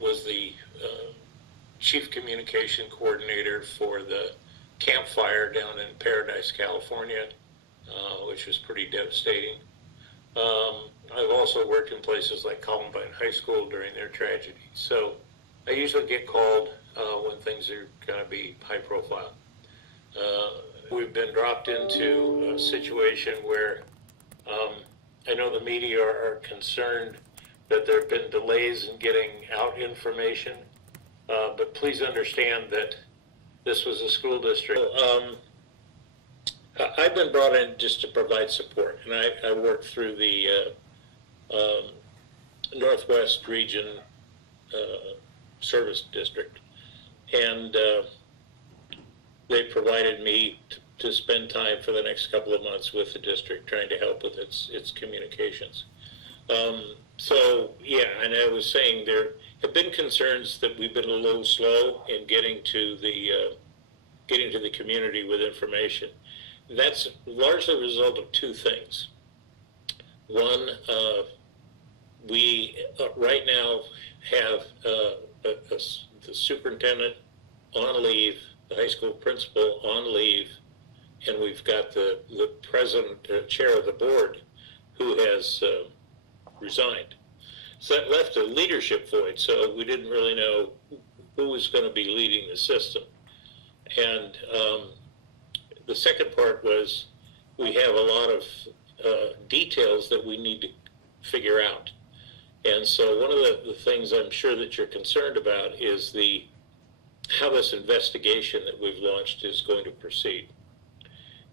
was the chief communication coordinator for the campfire down in Paradise, California, which was pretty devastating. I've also worked in places like Columbine High School during their tragedy. So I usually get called when things are going to be high profile. We've been dropped into a situation where I know the media are concerned that there have been delays in getting out information, but please understand that this was a school district. I've been brought in just to provide support, and I work through the Northwest Region Service District, and they provided me to spend time for the next couple of months with the district, trying to help with its communications. So yeah, and I was saying there have been concerns that we've been a little slow in getting to the community with information. That's largely a result of two things. One, we right now have the superintendent on leave, the high school principal on leave, and we've got the president, chair of the board, who has resigned. So that left a leadership void, so we didn't really know who was going to be leading the system. And the second part was we have a lot of details that we need to figure out. And so one of the things I'm sure that you're concerned about is how this investigation that we've launched is going to proceed.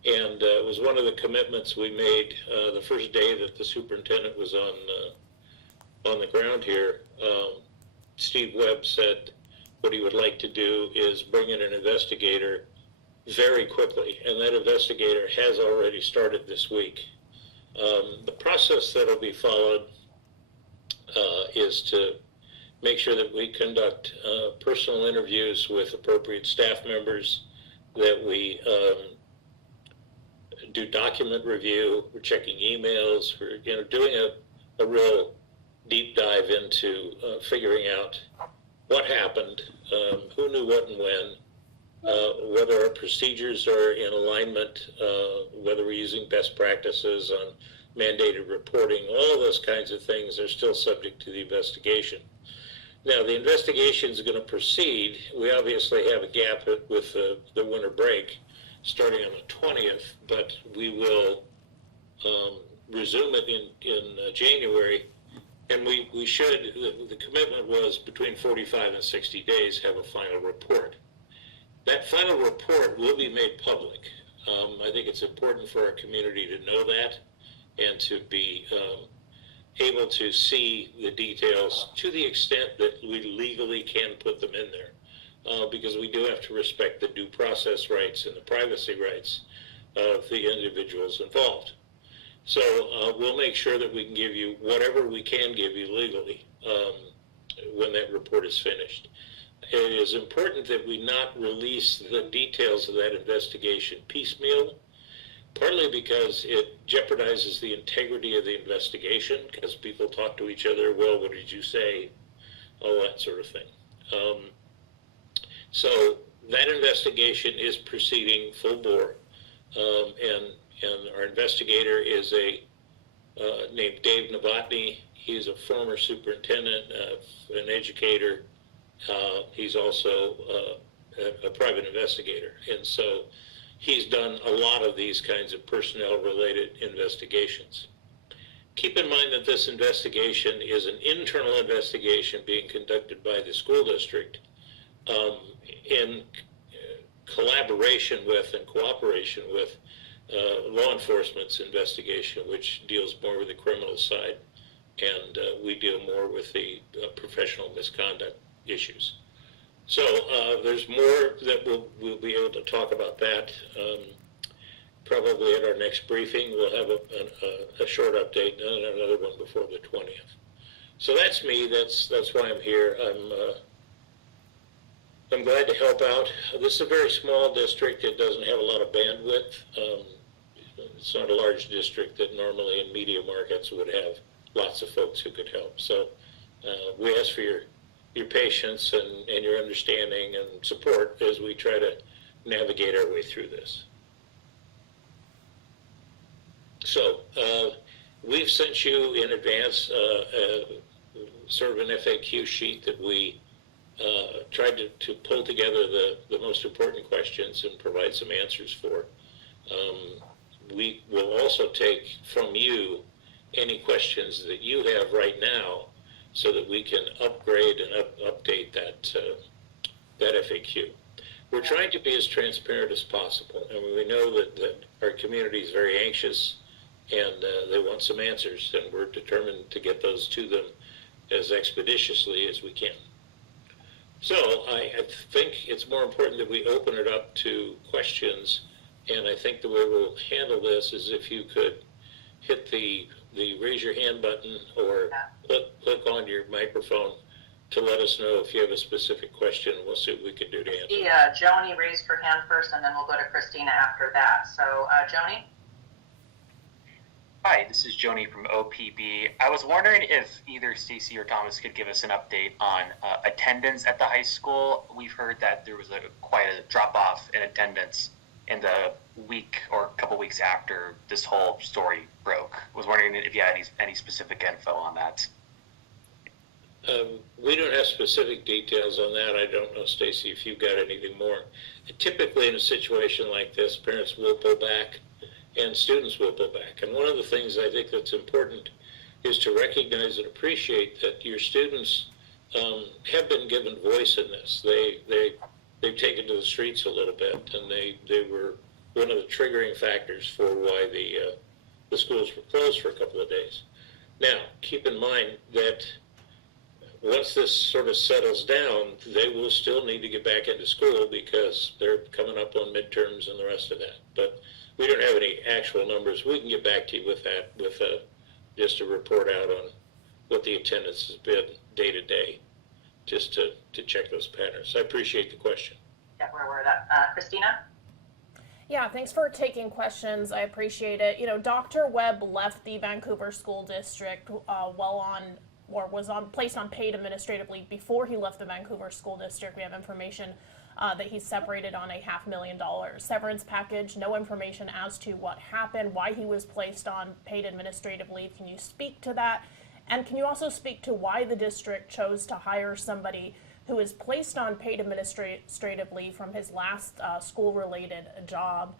And it was one of the commitments we made the first day that the superintendent was on the ground here. Steve Webb said what he would like to do is bring in an investigator very quickly, and that investigator has already started this week. The process that will be followed is to make sure that we conduct personal interviews with appropriate staff members, that we do document review, we're checking emails, we're doing a real deep dive into figuring out what happened, who knew what and when, whether our procedures are in alignment, whether we're using best practices on mandated reporting. All of those kinds of things are still subject to the investigation. Now, the investigation is going to proceed. We obviously have a gap with the winter break starting on the 20th, but we will resume it in January. And we should, the commitment was between 45 and 60 days have a final report. That final report will be made public. I think it's important for our community to know that and to be able to see the details to the extent that we legally can put them in there, because we do have to respect the due process rights and the privacy rights of the individuals involved. So we'll make sure that we can give you whatever we can give you legally when that report is finished. It is important that we not release the details of that investigation piecemeal, partly because it jeopardizes the integrity of the investigation, because people talk to each other, well, what did you say, all that sort of thing. So that investigation is proceeding full bore, and our investigator is named Dave Novotny. He's a former superintendent, an educator. He's also a private investigator, and so he's done a lot of these kinds of personnel-related investigations. Keep in mind that this investigation is an internal investigation being conducted by the school district in collaboration with and cooperation with law enforcement's investigation, which deals more with the criminal side, and we deal more with the professional misconduct issues. So there's more that we'll be able to talk about that. Probably at our next briefing, we'll have a short update and another one before the 20th. So that's me. That's why I'm here. I'm glad to help out. This is a very small district. It doesn't have a lot of bandwidth. It's not a large district that normally in media markets would have lots of folks who could help. So we ask for your your patience and your understanding and support as we try to navigate our way through this. So we've sent you in advance sort of an FAQ sheet that we tried to pull together the most important questions and provide some answers for. We will also take from you any questions that you have right now so that we can upgrade and update that FAQ. We're trying to be as transparent as possible, and we know that our community is very anxious and they want some answers, and we're determined to get those to them as expeditiously as we can. So I think it's more important that we open it up to questions, and I think the way we'll handle this is if you could hit the raise your hand button or click on your microphone to let us know if you have a specific question. We'll see what we can do to answer. Yeah, Joni raised her hand first, and then we'll go to Christina after that. So, Joni? Hi, this is Joni from OPB. I was wondering if either Stacy or Thomas could give us an update on attendance at the high school. We've heard that there was quite a drop-off in attendance in the week or a couple weeks after this whole story broke. I was wondering if you had any specific info on that. We don't have specific details on that. I don't know, Stacy, if you've got anything more. Typically in a situation like this, parents will pull back and students will pull back. And one of the things I think that's important is to recognize and appreciate that your students have been given voice in this. They've taken to the streets a little bit, and they were one of the triggering factors for why the schools were closed for a couple of days. Now, keep in mind that once this sort of settles down, they will still need to get back into school because they're coming up on midterms and the rest of that. But we don't have any actual numbers. We can get back to you with that, with just a report out on what the attendance has been day to day, just to check those patterns. I appreciate the question. Yeah, we're aware of that. Christina? Yeah, thanks for taking questions. I appreciate it. You know, Dr. Webb left the Vancouver School District placed on paid administrative leave before he left the Vancouver School District. We have information that he's separated on a $500,000 severance package. No information as to what happened, why he was placed on paid administrative leave. Can you speak to that? And can you also speak to why the district chose to hire somebody who is placed on paid administrative leave from his last school-related job?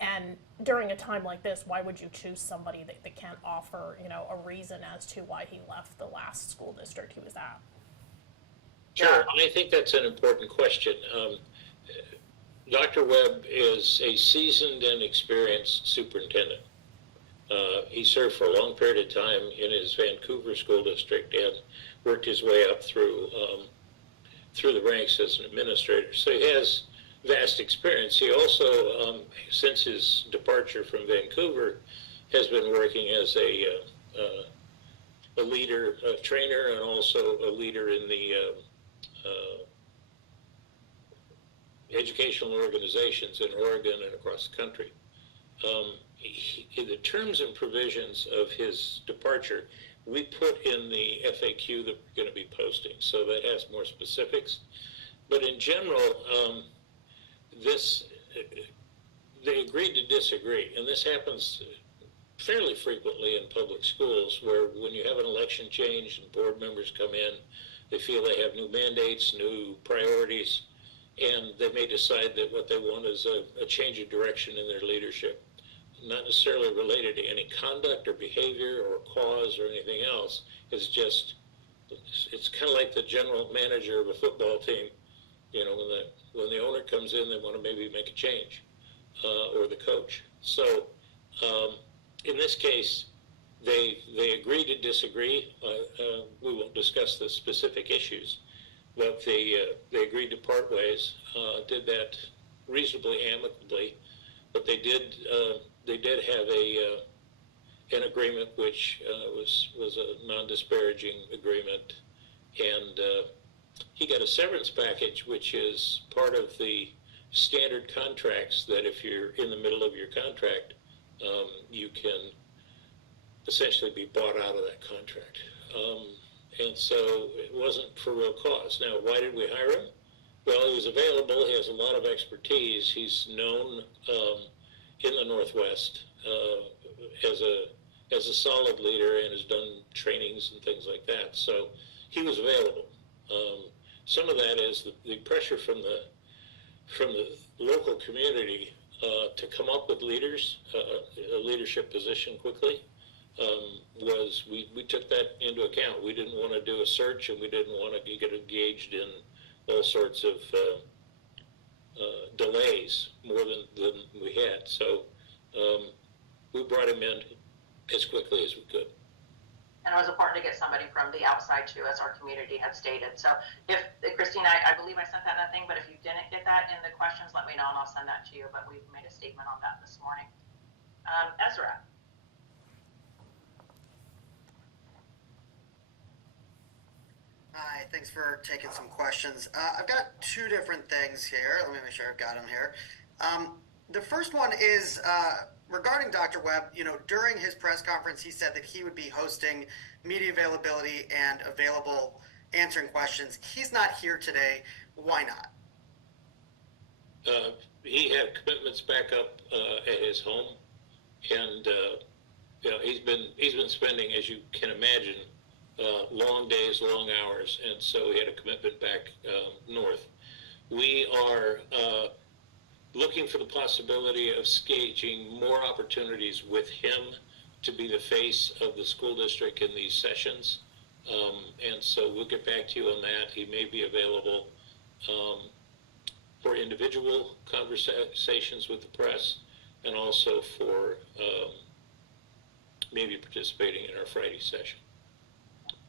And during a time like this, why would you choose somebody that can't offer, you know, a reason as to why he left the last school district he was at? Sure, I think that's an important question. Dr. Webb is a seasoned and experienced superintendent. He served for a long period of time in his Vancouver school district and worked his way up through the ranks as an administrator. So he has vast experience. He also, since his departure from Vancouver, has been working as a leader, a trainer, and also a leader in the educational organizations in Oregon and across the country. The terms and provisions of his departure, we put in the FAQ that we're going to be posting, so that has more specifics. But in general, they agreed to disagree, and this happens fairly frequently in public schools, where when you have an election change and board members come in, they feel they have new mandates, new priorities, and they may decide that what they want is a change of direction in their leadership, not necessarily related to any conduct or behavior or cause or anything else. It's kind of like the general manager of a football team. You know, when the owner comes in, they want to maybe make a change, or the coach. So in this case, they agreed to disagree. We won't discuss the specific issues, but they agreed to part ways. Did that reasonably amicably, but they did have an agreement which was a non-disparaging agreement, and he got a severance package, which is part of the standard contracts that if you're in the middle of your contract, you can essentially be bought out of that contract. and so it wasn't for real cause. Now, why did we hire him? Well, he was available. He has a lot of expertise. He's known in the Northwest as a solid leader and has done trainings and things like that. So he was available. Some of that is the pressure from the local community to come up with leaders, a leadership position quickly. We took that into account. We didn't want to do a search, and we didn't want to get engaged in all sorts of delays more than we had. So we brought him in as quickly as we could. And it was important to get somebody from the outside too, as our community had stated. So if, Christina, I believe I sent that in the thing, but if you didn't get that in the questions, let me know and I'll send that to you. But we've made a statement on that this morning. Ezra. Hi, thanks for taking some questions. I've got two different things here. Let me make sure I've got them here. The first one is regarding Dr. Webb. You know, during his press conference, he said that he would be hosting media availability and available answering questions. He's not here today. Why not? He had commitments back up at his home, and you know, he's been spending, as you can imagine, long days, long hours, and so he had a commitment back north. We are looking for the possibility of staging more opportunities with him to be the face of the school district in these sessions, and so we'll get back to you on that. He may be available for individual conversations with the press, and also for maybe participating in our Friday session.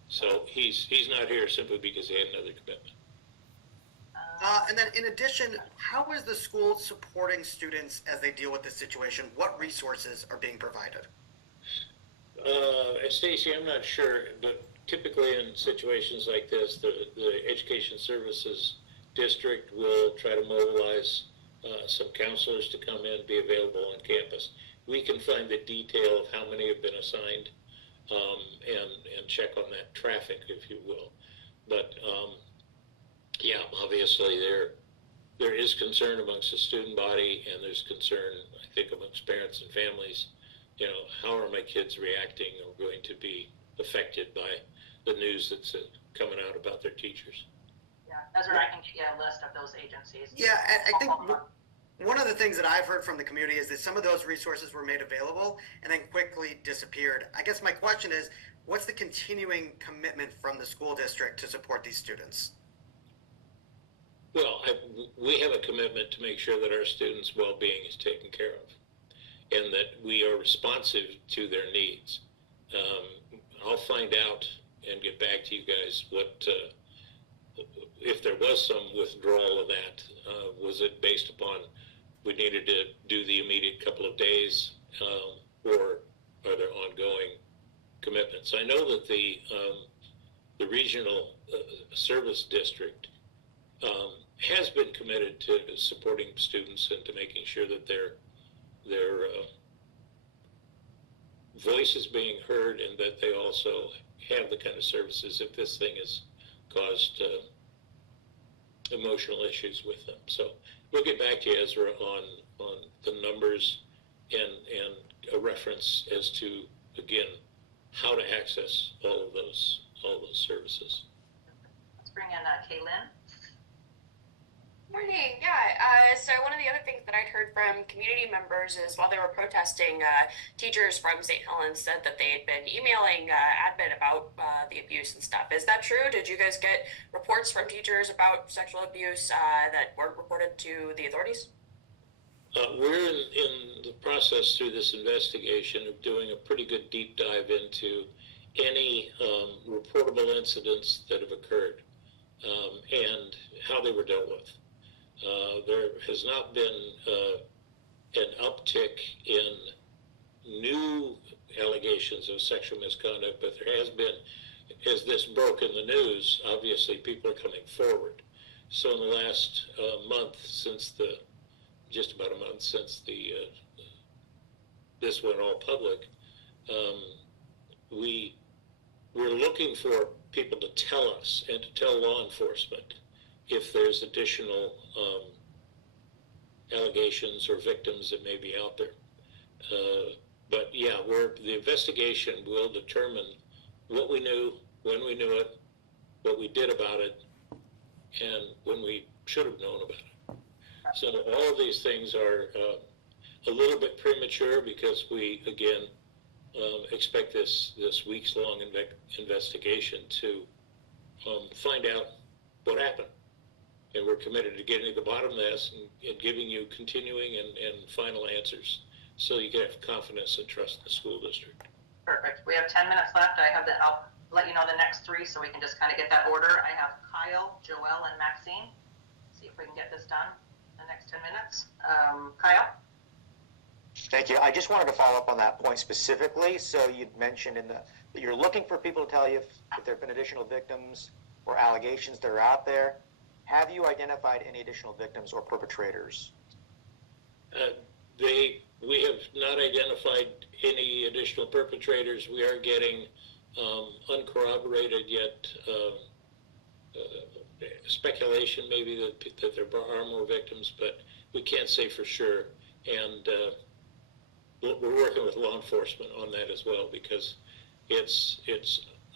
So he's not here simply because he had another commitment. And then in addition, how is the school supporting students as they deal with this situation? What resources are being provided? Stacy, I'm not sure, but typically in situations like this, the Education Services District will try to mobilize some counselors to come in, be available on campus. We can find the detail of how many have been assigned and check on that traffic, if you will. But yeah, obviously there is concern amongst the student body, and there's concern, I think, amongst parents and families. You know, how are my kids reacting or going to be affected by the news that's coming out about their teachers? Yeah, Ezra, I can get you a list of those agencies. Yeah, I think one of the things that I've heard from the community is that some of those resources were made available and then quickly disappeared. I guess my question is, what's the continuing commitment from the school district to support these students? Well, we have a commitment to make sure that our students' well-being is taken care of, and that we are responsive to their needs. I'll find out and get back to you guys what if there was some withdrawal of that. Was it based upon we needed to do the immediate couple of days, or are there ongoing commitments? I know that the regional service district has been committed to supporting students and to making sure that their voice is being heard, and that they also have the kind of services if this thing has caused emotional issues with them. So we'll get back to you, Ezra, on the numbers and a reference as to, again, how to access all of those services. Let's bring in Kaylin. Morning. Yeah. So one of the other things that I'd heard from community members is while they were protesting, teachers from St. Helens said that they had been emailing admin about the abuse and stuff. Is that true? Did you guys get reports from teachers about sexual abuse that weren't reported to the authorities? We're in the process through this investigation of doing a pretty good deep dive into any reportable incidents that have occurred and how they were dealt with. There has not been an uptick in new allegations of sexual misconduct, but there has been, as this broke in the news, obviously people are coming forward. So in the last month, just about a month since this went all public, we're looking for people to tell us and to tell law enforcement if there's additional allegations or victims that may be out there. But yeah, the investigation will determine what we knew, when we knew it, what we did about it, and when we should have known about it. So all of these things are a little bit premature because we, again, expect this weeks-long investigation to find out what happened. And we're committed to getting to the bottom of this and giving you continuing and final answers so you can have confidence and trust in the school district. Perfect. We have 10 minutes left. I'll let you know the next three so we can just kind of get that order. I have Kyle, Joelle, and Maxine. See if we can get this done in the next 10 minutes. Kyle? Thank you. I just wanted to follow up on that point specifically. So you'd mentioned that you're looking for people to tell you if there have been additional victims or allegations that are out there. Have you identified any additional victims or perpetrators? We have not identified any additional perpetrators. We are getting uncorroborated yet speculation maybe that there are more victims, but we can't say for sure. And we're working with law enforcement on that as well, because it's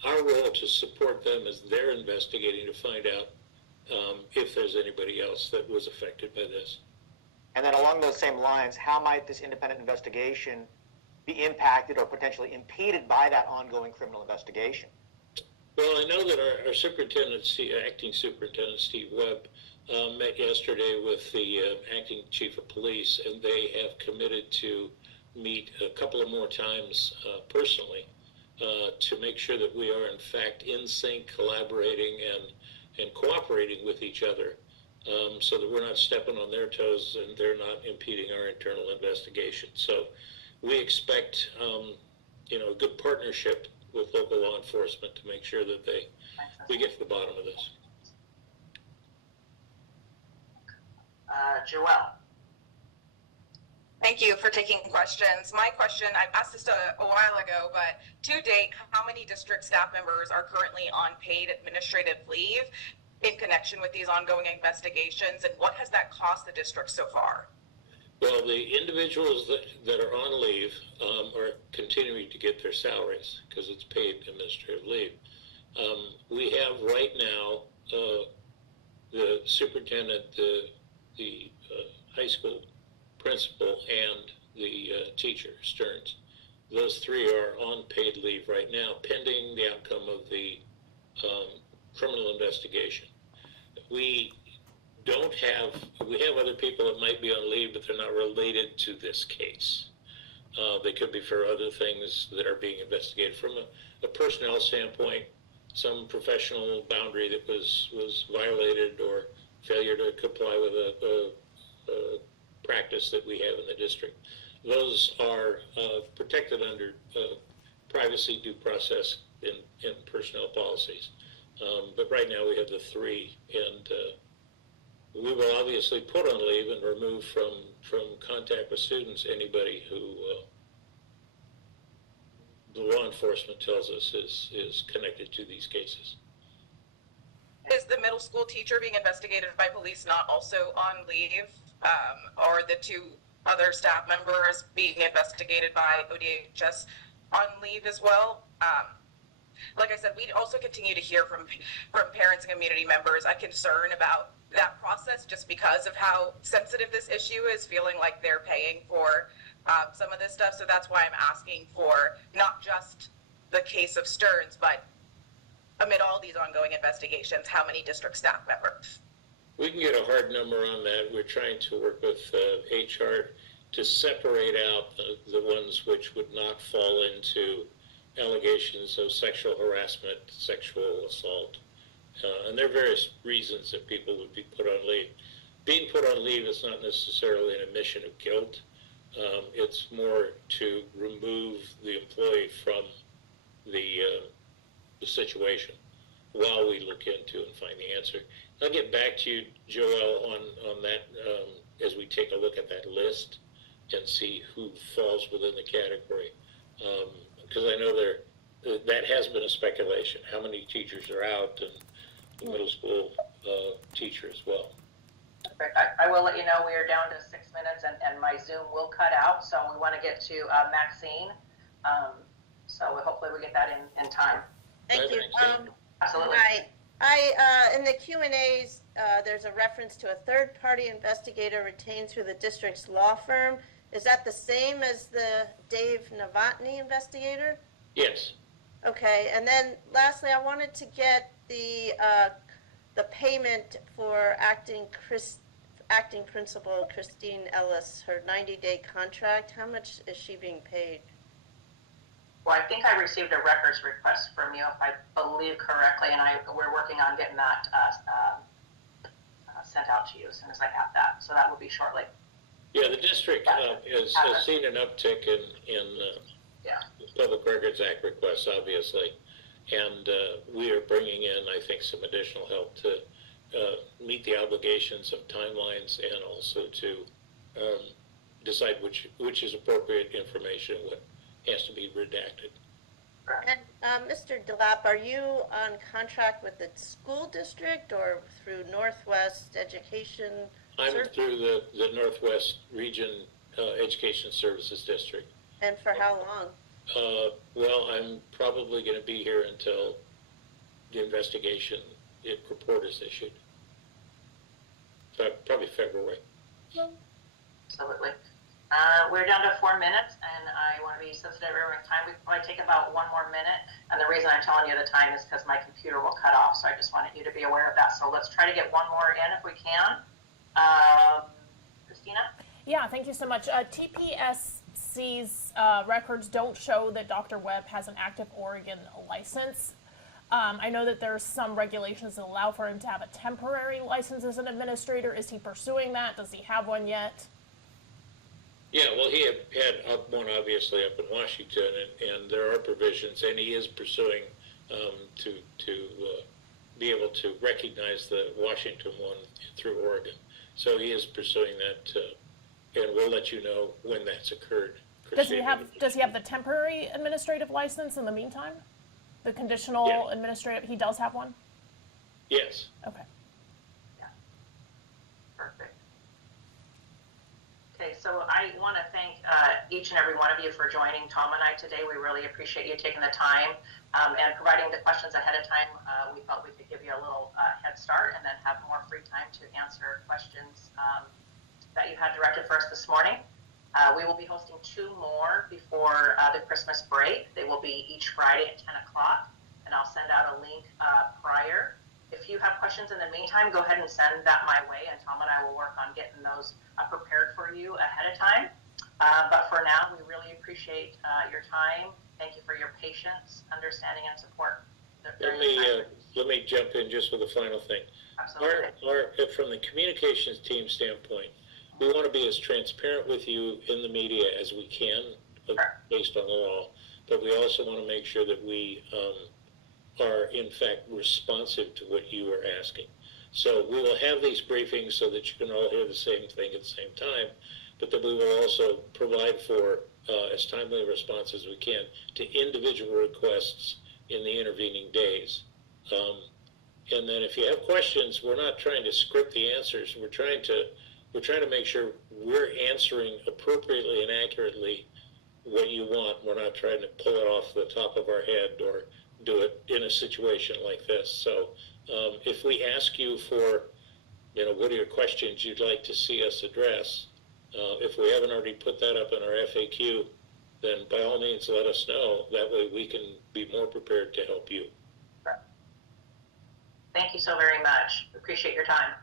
our role to support them as they're investigating to find out if there's anybody else that was affected by this. And then along those same lines, how might this independent investigation be impacted or potentially impeded by that ongoing criminal investigation? Well, I know that our acting superintendent, Steve Webb, met yesterday with the acting chief of police, and they have committed to meet a couple of more times personally to make sure that we are in fact in sync, collaborating and cooperating with each other, so that we're not stepping on their toes and they're not impeding our internal investigation. So we expect a good partnership with local law enforcement to make sure that we get to the bottom of this. Joelle? Thank you for taking questions. My question, I asked this a while ago, but to date, how many district staff members are currently on paid administrative leave in connection with these ongoing investigations, and what has that cost the district so far? Well, the individuals that are on leave are continuing to get their salaries because it's paid administrative leave. We have right now the superintendent, the high school principal, and the teacher, Stearns. Those three are on paid leave right now, pending the outcome of the criminal investigation. We have other people that might be on leave, but they're not related to this case. They could be for other things that are being investigated. From a personnel standpoint, some professional boundary that was violated or failure to comply with a practice that we have in the district. Those are protected under privacy, due process, and personnel policies. But right now we have the three, and we will obviously put on leave and remove from contact with students anybody who the law enforcement tells us is connected to these cases. Is the middle school teacher being investigated by police not also on leave, or the two other staff members being investigated by ODHS on leave as well? Like I said, we also continue to hear from parents and community members a concern about that process just because of how sensitive this issue is, feeling like they're paying for some of this stuff. So that's why I'm asking for not just the case of Stearns, but amid all these ongoing investigations, how many district staff members? We can get a hard number on that. We're trying to work with HR to separate out the ones which would not fall into allegations of sexual harassment, sexual assault. And there are various reasons that people would be put on leave. Being put on leave is not necessarily an admission of guilt. It's more to remove the employee from the situation while we look into and find the answer. I'll get back to you, Joelle, on that as we take a look at that list and see who falls within the category. Because I know that has been a speculation. How many teachers are out, and the middle school teacher as well. Perfect. I will let you know we are down to 6 minutes, and my Zoom will cut out, so we want to get to Maxine. So hopefully we get that in time. Thank you. Absolutely. Right. In the Q&As, there's a reference to a third-party investigator retained through the district's law firm. Is that the same as the Dave Novotny investigator? Yes. Okay, and then lastly, I wanted to get the payment for acting principal Christine Ellis, her 90-day contract. How much is she being paid? Well, I think I received a records request from you, if I believe correctly, and we're working on getting that sent out to you as soon as I have that. So that will be shortly. Yeah, the district has seen an uptick in Public Records Act requests, obviously, and we are bringing in, I think, some additional help to meet the obligations of timelines, and also to decide which is appropriate information, what has to be redacted. And Mr. DeLapp, are you on contract with the school district or through Northwest Education? I'm through the Northwest Region Education Services District. And for how long? Well, I'm probably going to be here until the investigation report is issued. So probably February. Absolutely. We're down to 4 minutes, and I want to be sensitive to everyone's time. We can probably take about 1 more minute, and the reason I'm telling you the time is because my computer will cut off, so I just wanted you to be aware of that. So let's try to get 1 more in if we can. Christina? Yeah, thank you so much. TPSC's records don't show that Dr. Webb has an active Oregon license. I know that there's some regulations that allow for him to have a temporary license as an administrator. Is he pursuing that? Does he have one yet? Yeah, well, he had one obviously up in Washington, and there are provisions, and he is pursuing to be able to recognize the Washington one through Oregon. So he is pursuing that, and we'll let you know when that's occurred. Does he have the temporary administrative license in the meantime? The conditional administrative, he does have one? Yes. Okay. Yeah. Perfect. Okay, so I want to thank each and every one of you for joining Tom and I today. We really appreciate you taking the time and providing the questions ahead of time. We felt we could give you a little head start and then have more free time to answer questions that you had directed for us this morning. We will be hosting 2 more before the Christmas break. They will be each Friday at 10 o'clock, and I'll send out a link prior. If you have questions in the meantime, go ahead and send that my way, and Tom and I will work on getting those prepared for you ahead of time. But for now, we really appreciate your time. Thank you for your patience, understanding, and support. Let me jump in just with a final thing. Absolutely. From the communications team standpoint, we want to be as transparent with you in the media as we can, based on the law, but we also want to make sure that we are, in fact, responsive to what you are asking. So we will have these briefings so that you can all hear the same thing at the same time, but that we will also provide for as timely a response as we can to individual requests in the intervening days. And then if you have questions, we're not trying to script the answers. We're trying to make sure we're answering appropriately and accurately what you want. We're not trying to pull it off the top of our head or do it in a situation like this. So if we ask you for, what are your questions you'd like to see us address, if we haven't already put that up in our FAQ, then by all means let us know. That way we can be more prepared to help you. Thank you so very much. Appreciate your time.